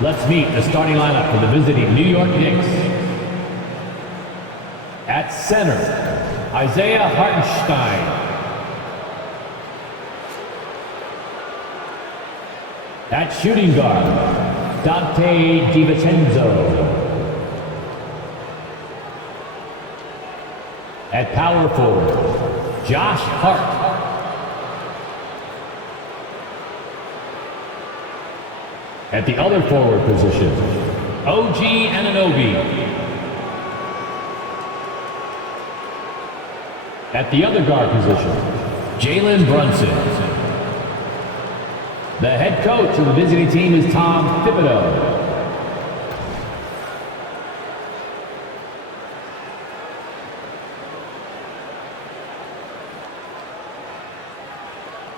Let's meet the starting lineup for the visiting New York Knicks. At center, Isaiah Hartenstein. At shooting guard, Dante DiVincenzo. At power forward, Josh Hart. At the other forward position, OG Anunoby. At the other guard position, Jalen Brunson. The head coach of the visiting team is Tom Thibodeau.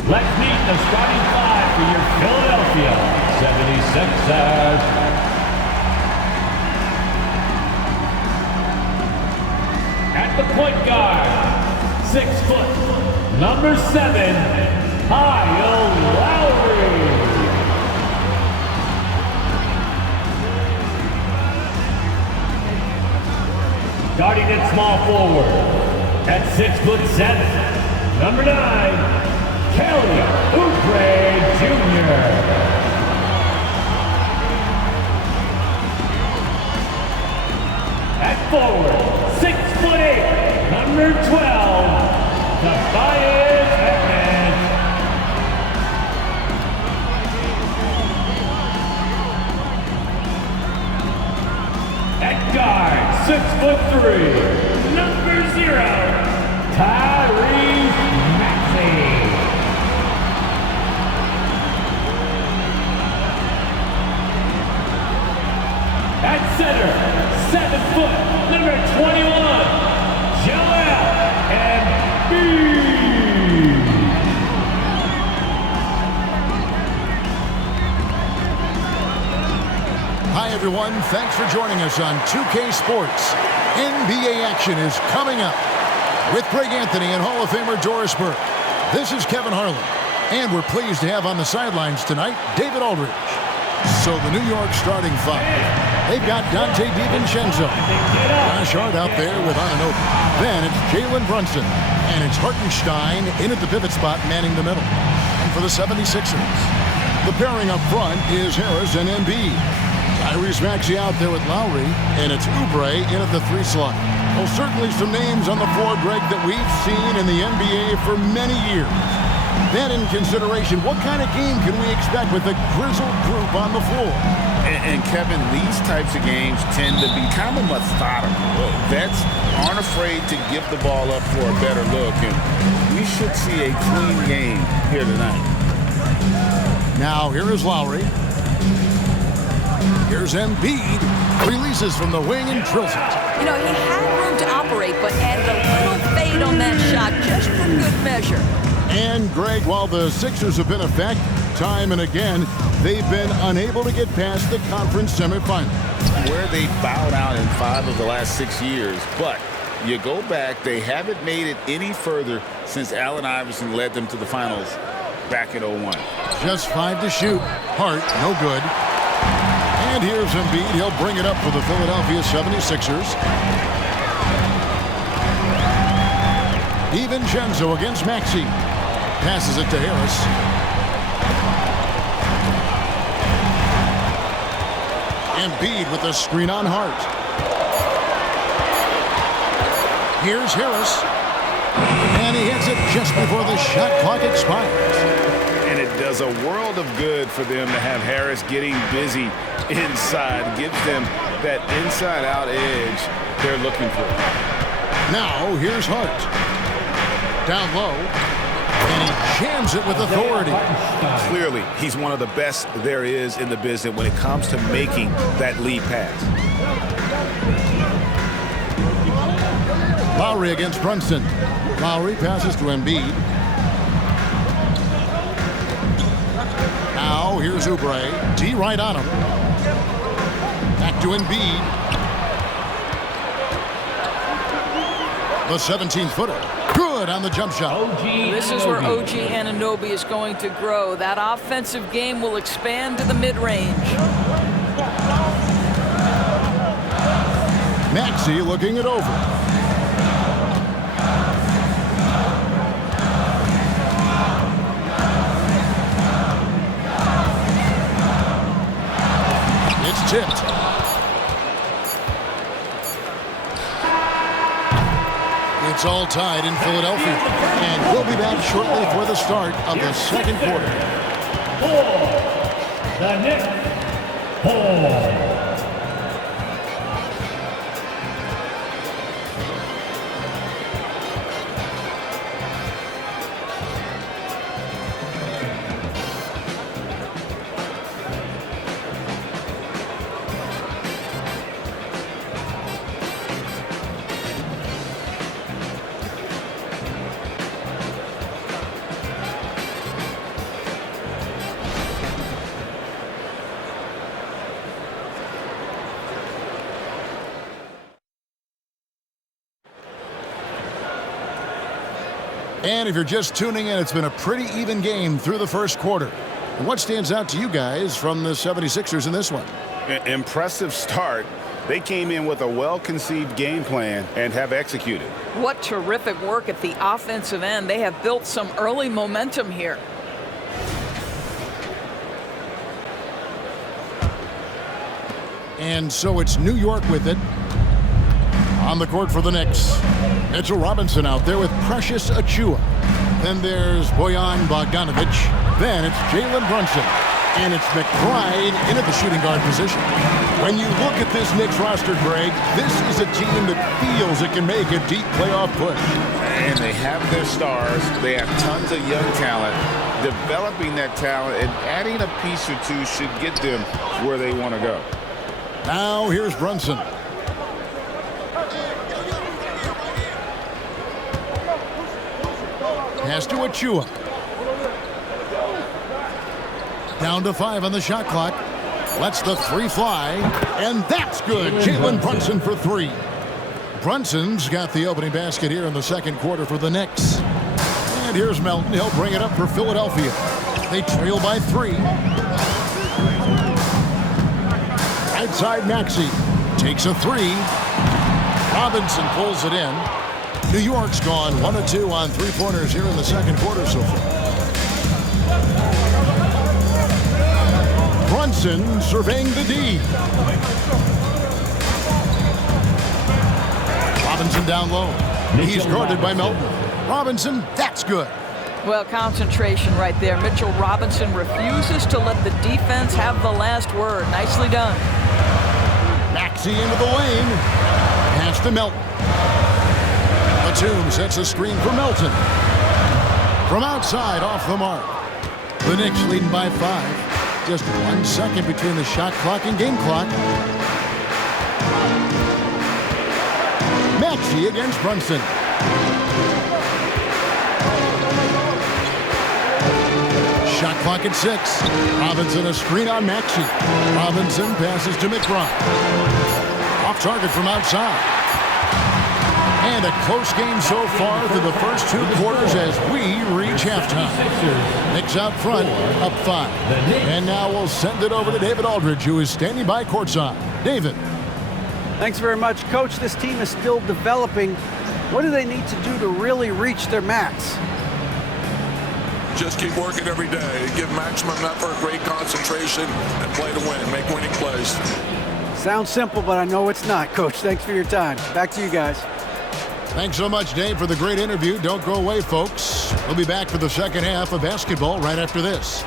Let's meet the starting five for your Philadelphia 76ers. At the point guard, 6 foot, number 7, Kyle Lowry. Guarding at small forward, at 6'7", number 9, Kelly Oubre Jr. At forward, 6'8", number 12, Tobias Harris. At guard, 6'3", number 0, Tyrese Maxey. At center, 7 foot, number 21, Joel Embiid. Hi everyone, thanks for joining us on 2K Sports. NBA action is coming up with Greg Anthony and Hall of Famer Doris Burke. This is Kevin Harlan, and we're pleased to have on the sidelines tonight David Aldridge. So the New York starting five. They've got Dante DiVincenzo. Josh Hart out there with Anunoby. Then it's Jalen Brunson. And it's Hartenstein in at the pivot spot, manning the middle. And for the 76ers, the pairing up front is Harris and Embiid. Tyrese Maxey out there with Lowry. And it's Oubre in at the 3 slot. Well, certainly some names on the floor, Greg, that we've seen in the NBA for many years. That in consideration, what kind of game can we expect with the grizzled group on the floor? And Kevin, these types of games tend to be kind of methodical. Vets aren't afraid to give the ball up for a better look, and we should see a clean game here tonight. Now, here is Lowry. Here's Embiid. Releases from the wing and drills it. You know, he had room to operate, but added a little fade on that shot just for good measure. And, Greg, while the Sixers have been a fact time and again, they've been unable to get past the conference semifinals. Where they bowed out in 5 of the last 6 years. But you go back, they haven't made it any further since Allen Iverson led them to the finals back in 01. Just 5 to shoot. Hart, no good. And here's Embiid. He'll bring it up for the Philadelphia 76ers. DiVincenzo against Maxey. Passes it to Harris. Embiid with the screen on Hart. Here's Harris. And he hits it just before the shot clock expires. And it does a world of good for them to have Harris getting busy inside. Gives them that inside-out edge they're looking for. Now, here's Hart. Down low. And he jams it with authority. Clearly, he's one of the best there is in the business when it comes to making that lead pass. Lowry against Brunson. Lowry passes to Embiid. Now, here's Oubre. D right on him. Back to Embiid. The 17-footer. Good on the jump shot. This is where OG Anunoby is going to grow. That offensive game will expand to the mid-range. Maxey looking it over. It's tipped. It's all tied in Philadelphia. And we'll be back shortly for the start of the second quarter. The Knicks, 4. And if you're just tuning in, it's been a pretty even game through the first quarter. And what stands out to you guys from the 76ers in this one? Impressive start. They came in with a well-conceived game plan and have executed. What terrific work at the offensive end. They have built some early momentum here. And so it's New York with it. On the court for the Knicks, Mitchell Robinson out there with Precious Achiuwa. Then there's Bojan Bogdanovic. Then it's Jalen Brunson. And it's McBride in at the shooting guard position. When you look at this Knicks roster, Greg, this is a team that feels it can make a deep playoff push. And they have their stars. They have tons of young talent. Developing that talent and adding a piece or two should get them where they want to go. Now here's Brunson. Pass to Achiuwa. Down to 5 on the shot clock. Lets the three fly. And that's good. Jalen Brunson for 3. Brunson's got the opening basket here in the second quarter for the Knicks. And here's Melton. He'll bring it up for Philadelphia. They trail by 3. Right side Maxey. Takes a 3. Robinson pulls it in. New York's gone 1 of 2 on three-pointers here in the second quarter so far. Brunson surveying the D. Robinson down low. He's guarded by Melton. Robinson, that's good. Well, concentration right there. Mitchell Robinson refuses to let the defense have the last word. Nicely done. Maxey into the lane. Pass to Melton. Batum sets a screen for Melton. From outside, off the mark. The Knicks leading by 5. Just 1 second between the shot clock and game clock. Maxey against Brunson. Shot clock at 6. Robinson a screen on Maxey. Robinson passes to McBride. Off target from outside. And a close game so far through the first 2 quarters as we reach halftime. Knicks out front, up 5. And now we'll send it over to David Aldridge, who is standing by courtside. David. Thanks very much, Coach. This team is still developing. What do they need to do to really reach their max? Just keep working every day. Give maximum effort, great concentration, and play to win. Make winning plays. Sounds simple, but I know it's not, Coach. Thanks for your time. Back to you guys. Thanks so much, Dave, for the great interview. Don't go away, folks. We'll be back for the second half of basketball right after this.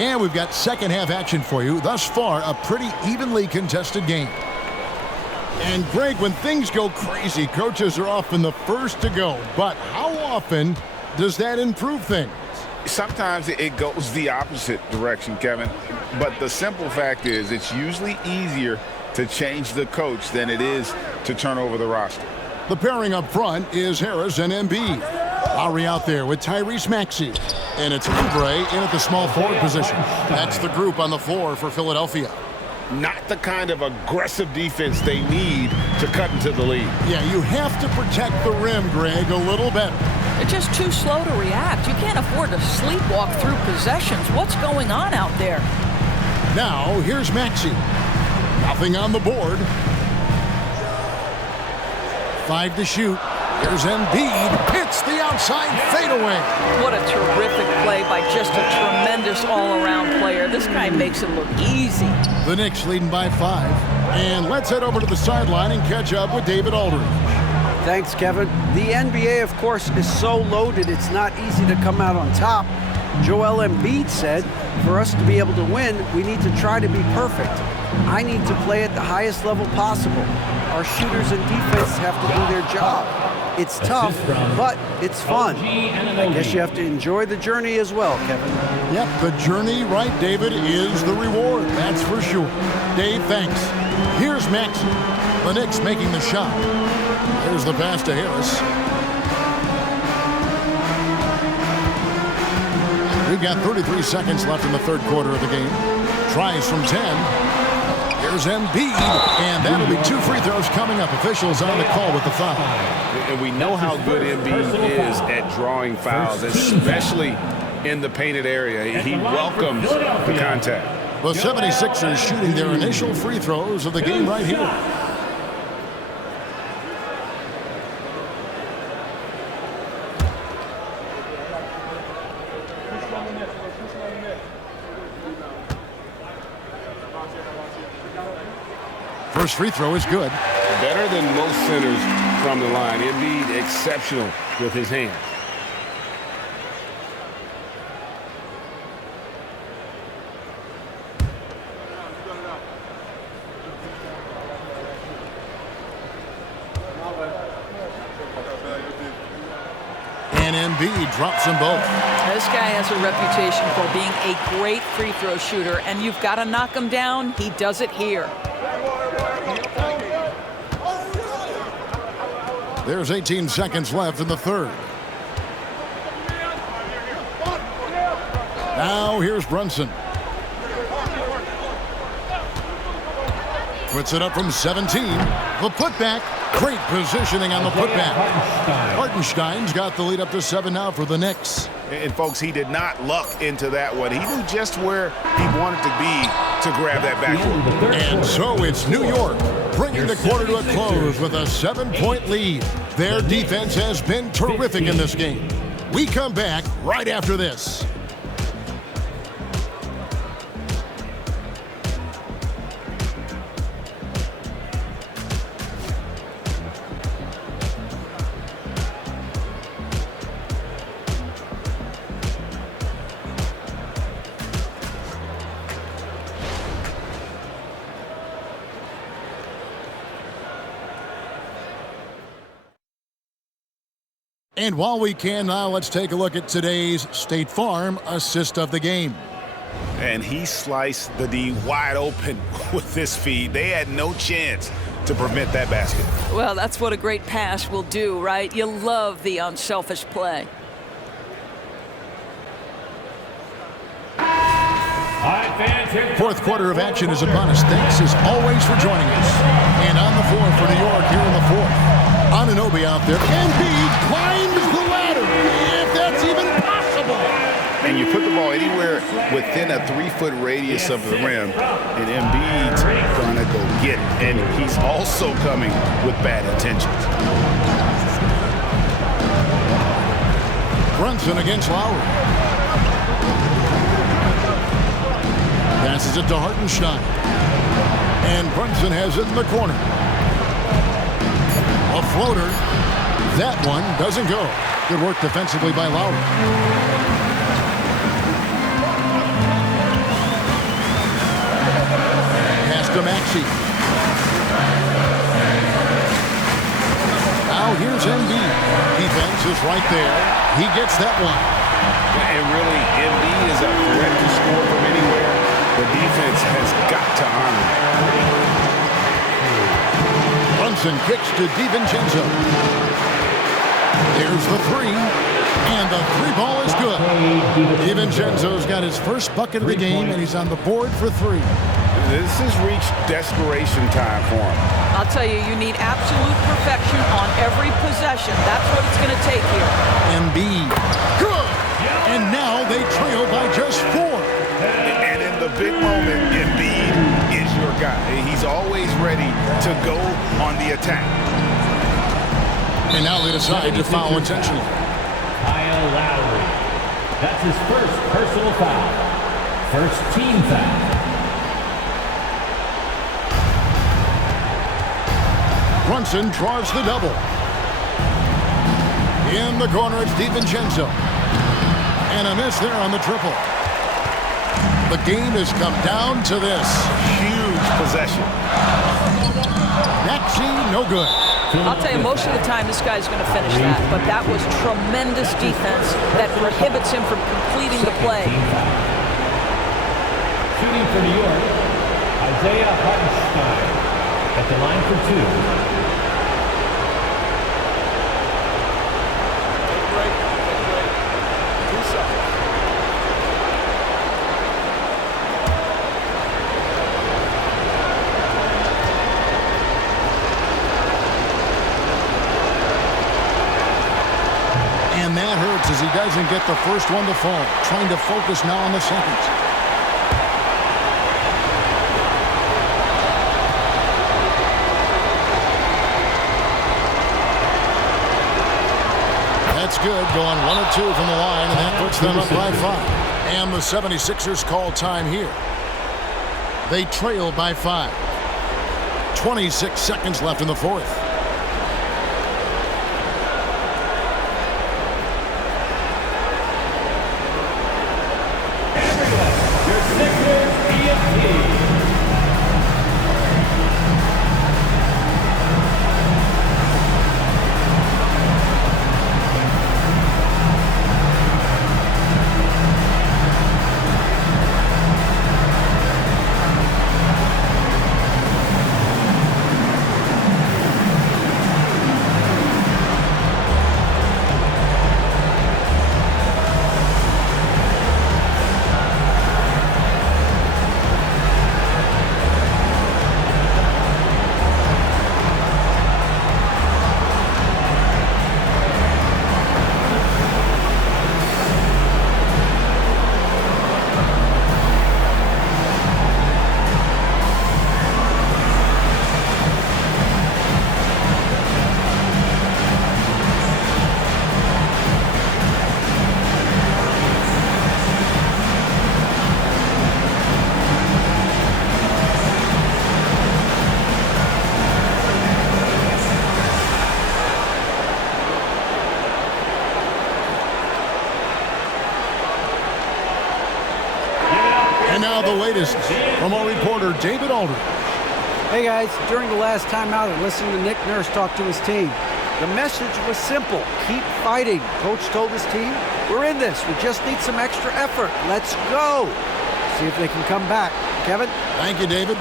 And we've got second half action for you. Thus far, a pretty evenly contested game. And Greg, when things go crazy, coaches are often the first to go. But how often does that improve things? Sometimes it goes the opposite direction, Kevin. But the simple fact is it's usually easier to change the coach than it is to turn over the roster. The pairing up front is Harris and Embiid. Lowry out there with Tyrese Maxey. And it's Oubre in at the small forward position. That's the group on the floor for Philadelphia. Not the kind of aggressive defense they need to cut into the lead. Yeah, you have to protect the rim, Greg, a little better. They're just too slow to react. You can't afford to sleepwalk through possessions. What's going on out there? Now, here's Maxey. Nothing on the board. 5 to shoot. Here's Embiid. Hits the outside fadeaway. What a terrific play by just a tremendous all-around player. This guy makes it look easy. The Knicks leading by 5. And let's head over to the sideline and catch up with David Aldridge. Thanks, Kevin. The NBA, of course, is so loaded it's not easy to come out on top. Joel Embiid said, for us to be able to win, we need to try to be perfect. I need to play at the highest level possible. Our shooters and defense have to do their job. It's tough, but it's fun. I guess you have to enjoy the journey as well, Kevin. Yep, the journey, right, David, is the reward. That's for sure. Dave, thanks. Here's Maxey. The Knicks making the shot. There's the pass to Harris. We've got 33 seconds left in the third quarter of the game. Tries from 10. Here's Embiid, and that'll be 2 free throws coming up. Officials on the call with the foul. And we know how good Embiid is at drawing fouls, especially in the painted area. He welcomes the contact. The 76ers shooting their initial free throws of the game right here. First free throw is good. Better than most centers from the line. Embiid exceptional with his hands. And Embiid drops them both. This guy has a reputation for being a great free throw shooter, and you've got to knock him down. He does it here. There's 18 seconds left in the third. Now here's Brunson. Puts it up from 17. The putback. Great positioning on the putback. Hartenstein's got the lead up to 7 now for the Knicks. And folks, he did not luck into that one. He knew just where he wanted to be to grab that backboard. And so it's New York bringing the quarter to a close with a 7-point lead. Their defense has been terrific in this game. We come back right after this. And while we can now, let's take a look at today's State Farm assist of the game. And he sliced the D wide open with this feed. They had no chance to prevent that basket. Well, that's what a great pass will do, right? You love the unselfish play. Fourth quarter of action is upon us. Thanks as always for joining us. And on the floor for New York here in the fourth. Anunoby out there. Embiid climbs the ladder, if that's even possible. And you put the ball anywhere within a 3-foot radius of the rim, and Embiid's gonna go get it. And he's also coming with bad intentions. Brunson against Lowry. Passes it to Hartenstein. And Brunson has it in the corner. A floater. That one doesn't go. Good work defensively by Lowry. Pass to Maxey. now here's Embiid. Defense is right there. He gets that one. And really, Embiid is a threat to score from anywhere. The defense has got to honor it. Brunson kicks to DiVincenzo. Here's the three. And the three ball is good. DiVincenzo's got his first bucket of the game, and he's on the board for three. This has reached desperation time for him. I'll tell you, you need absolute perfection on every possession. That's what it's going to take here. Embiid. Good. And now they trail by just 4. And in the big moment, Embiid is your guy. He's always ready to go on the attack. And now they decide to foul intentionally. Kyle Lowry. That's his first personal foul. First team foul. Brunson draws the double. In the corner, it's DiVincenzo. And a miss there on the triple. The game has come down to this. Huge possession. Maxey, no good. I'll tell you, most of the time this guy's going to finish that, but that was tremendous defense that prohibits him from completing the play. Shooting for New York, Isaiah Hartenstein at the line for 2. And that hurts as he doesn't get the first one to fall. Trying to focus now on the second. That's good, going 1 of 2 from the line, and that puts them up by 5. And the 76ers call time here. They trail by 5. 26 seconds left in the fourth. And now the latest from our reporter, David Aldridge. Hey guys, during the last timeout, I listened to Nick Nurse talk to his team. The message was simple: keep fighting. Coach told his team, we're in this. We just need some extra effort. Let's go. See if they can come back. Kevin? Thank you, David.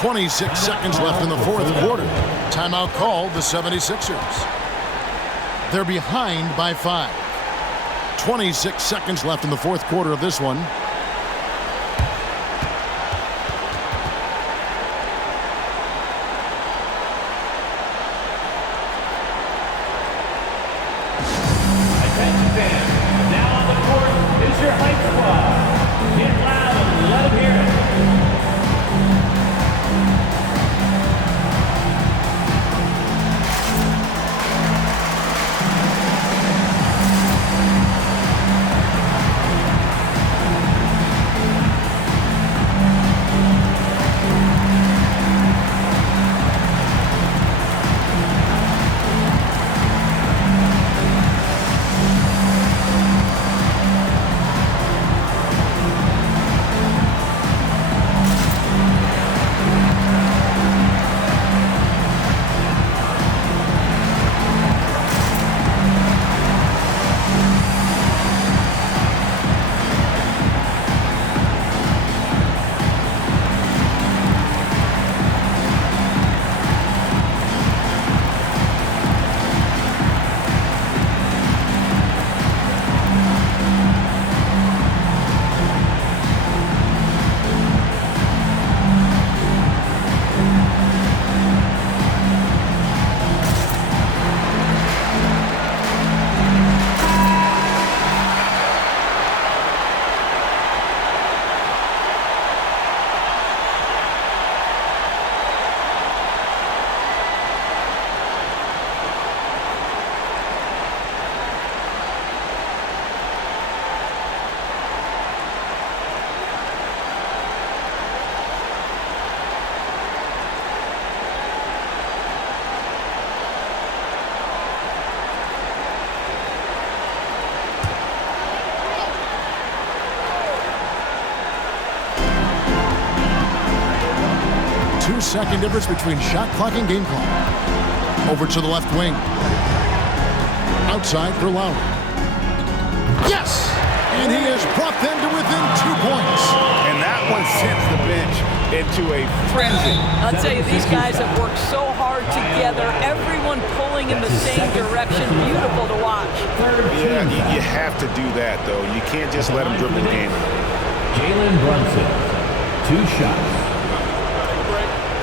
.26 seconds left in the fourth quarter. Timeout called the 76ers. They're behind by 5. 26 seconds left in the fourth quarter of this one. Attention fans, now on the court is your hype squad. Get loud and let them hear it. 2-second difference between shot clock and game clock. Over to the left wing. Outside for Lowry. Yes! And he has brought them to within 2 points. And that one sends the bench into a frenzy. I'll tell you, these guys have worked so hard together. Everyone pulling in the same direction. Beautiful to watch. Yeah, you have to do that, though. You can't just let them dribble the game. Jalen Brunson, 2 shots.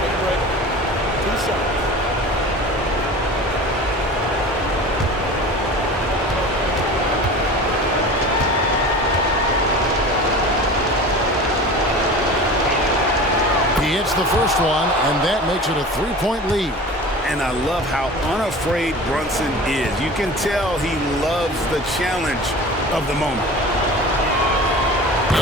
Take a break. 2 shots. He hits the first one, and that makes it a 3-point lead. And I love how unafraid Brunson is. You can tell he loves the challenge of the moment.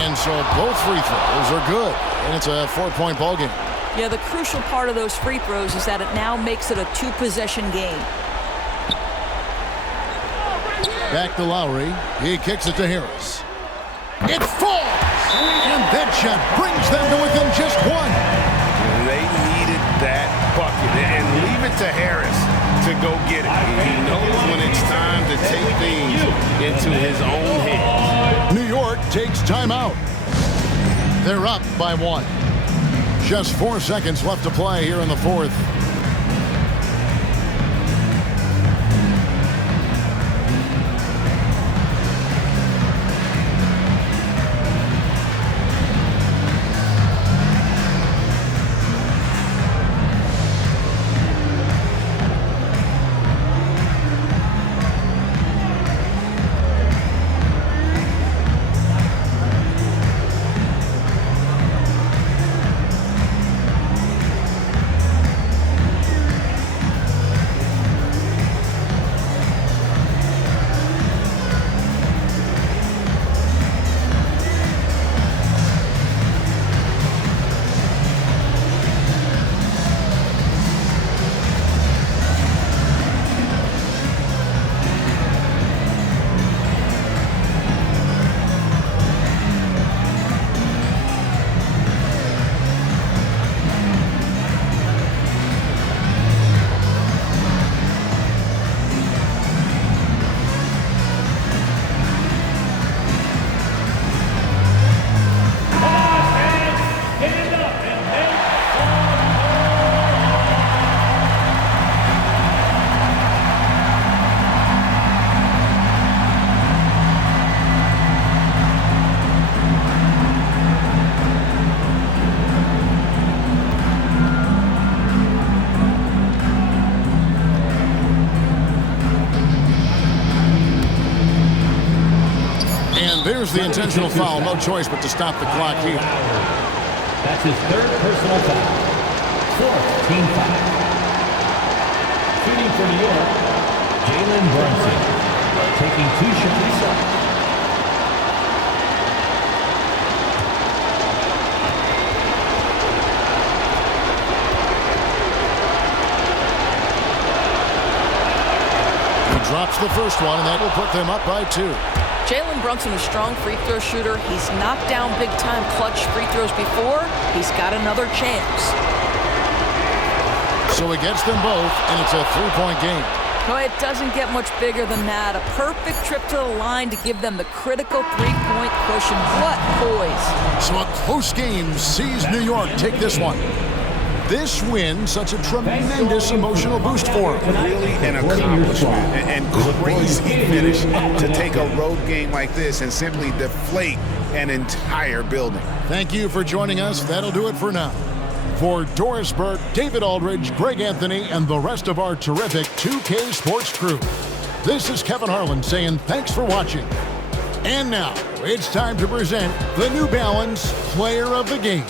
And so both free throws are good, and it's a 4-point ball game. Yeah, the crucial part of those free throws is that it now makes it a 2-possession game. Back to Lowry. He kicks it to Harris. It falls! And that shot brings them to within just 1. They needed that bucket. And leave it to Harris to go get it. He knows when it's time to take things into his own hands. New York takes timeout. They're up by 1. Just 4 seconds left to play here in the fourth. There's the intentional foul. No choice but to stop the clock here. That's his 3rd personal foul. 4th team foul. Shooting for New York, Jalen Brunson. Taking 2 shots. He drops the first one, and that will put them up by 2. Jalen Brunson, a strong free throw shooter. He's knocked down big-time clutch free throws before. He's got another chance. So he gets them both, and it's a 3-point game. Oh, it doesn't get much bigger than that. A perfect trip to the line to give them the critical 3-point cushion. What poise. So a close game sees New York take this one. This win, such a tremendous emotional boost for him. Really an accomplishment and crazy finish to take a road game like this and simply deflate an entire building. Thank you for joining us. That'll do it for now. For Doris Burke, David Aldridge, Greg Anthony, and the rest of our terrific 2K Sports crew, this is Kevin Harlan saying thanks for watching. And now, it's time to present the New Balance Player of the Game.